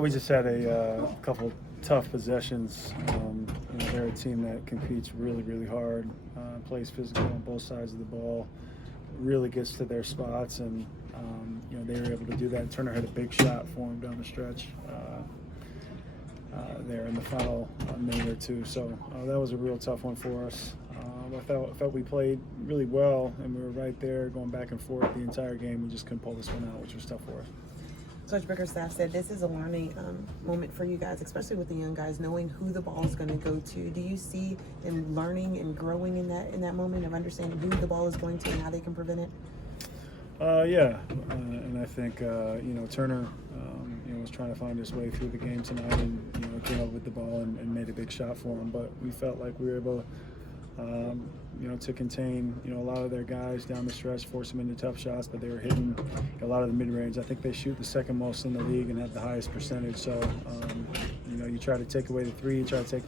We just had a couple tough possessions. They're a team that competes really, really hard, plays physical on both sides of the ball, really gets to their spots, and they were able to do that. Turner had a big shot for him down the stretch there in the final minute or two. So that was a real tough one for us. I felt we played really well, and we were right there going back and forth the entire game. We just couldn't pull this one out, which was tough for us. Coach Bickerstaff said this is a learning moment for you guys, especially with the young guys, knowing who the ball is going to go to. Do you see them learning and growing in that moment of understanding who the ball is going to and how they can prevent it? Yeah, and I think Turner was trying to find his way through the game tonight, and came up with the ball and made a big shot for him. But we felt like we were able to contain a lot of their guys down the stretch, force them into tough shots, but they were hitting a lot of the mid-range. I think they shoot the second most in the league and have the highest percentage. So you try to take away the three, you try to take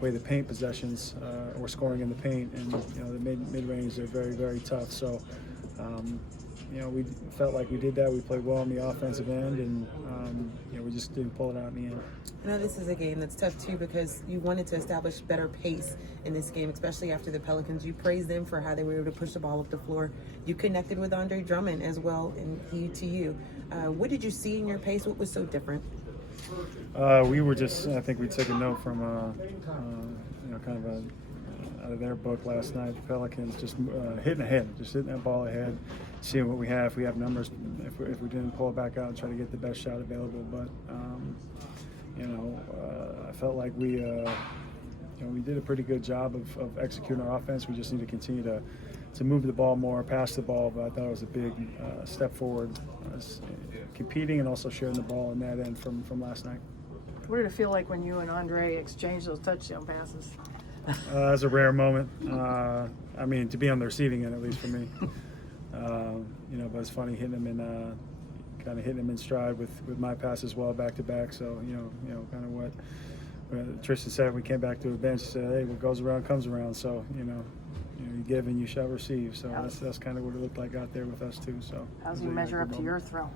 away the paint possessions or scoring in the paint, and the mid-range are very, very tough. So we felt like we did that. We played well on the offensive end, and we just didn't pull it out in the end. I know this is a game that's tough too because you wanted to establish better pace in this game, especially after the Pelicans. You praised them for how they were able to push the ball up the floor. You connected with Andre Drummond as well, and he to you. What did you see in your pace? What was so different? We were just, I think we took a note from kind of out of their book last night. The Pelicans just hitting ahead, just hitting that ball ahead, seeing what we have. If we have numbers, if we didn't pull it back out and try to get the best shot available. But I felt like we did a pretty good job of executing our offense. We just need to continue to move the ball more, pass the ball. But I thought it was a big step forward, competing and also sharing the ball in that end from last night. What did it feel like when you and Andre exchanged those touchdown passes? It was a rare moment. To be on the receiving end, at least for me. But it's funny hitting him in stride with my pass as well, back to back. So kind of what Tristan said. We came back to a bench and said, "Hey, what goes around comes around." So you give and you shall receive. So that's kind of what it looked like out there with us too. So how's he measure up to your throw?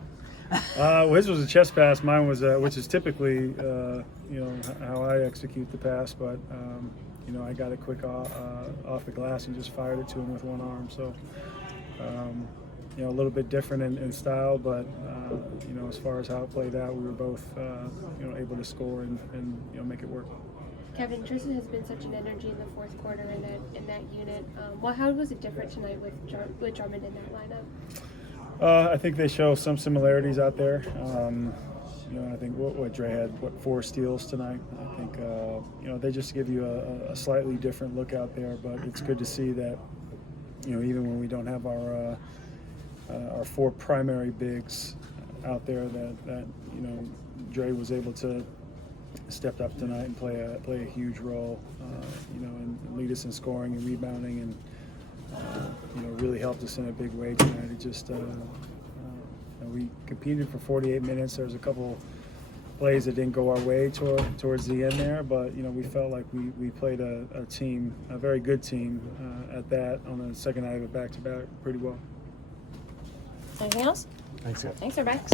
His was a chest pass. Mine was, which is typically how I execute the pass, but. I got it quick off the glass and just fired it to him with one arm. So, a little bit different in style, but, as far as how it played out, we were both, able to score and make it work. Kevin, Tristan has been such an energy in the fourth quarter in that unit. How was it different tonight with Drummond in that lineup? I think they show some similarities out there. I think what Dre had, 4 steals tonight. I think, they just give you a slightly different look out there, but it's good to see that, even when we don't have our 4 primary bigs out there, that Dre was able to step up tonight and play a huge role, and lead us in scoring and rebounding, and really helped us in a big way tonight. It just we competed for 48 minutes. There was a couple plays that didn't go our way towards the end there, but we felt like we played a very good team at that on the second night of a back-to-back pretty well. Anything else? Thanks. Thanks, everybody.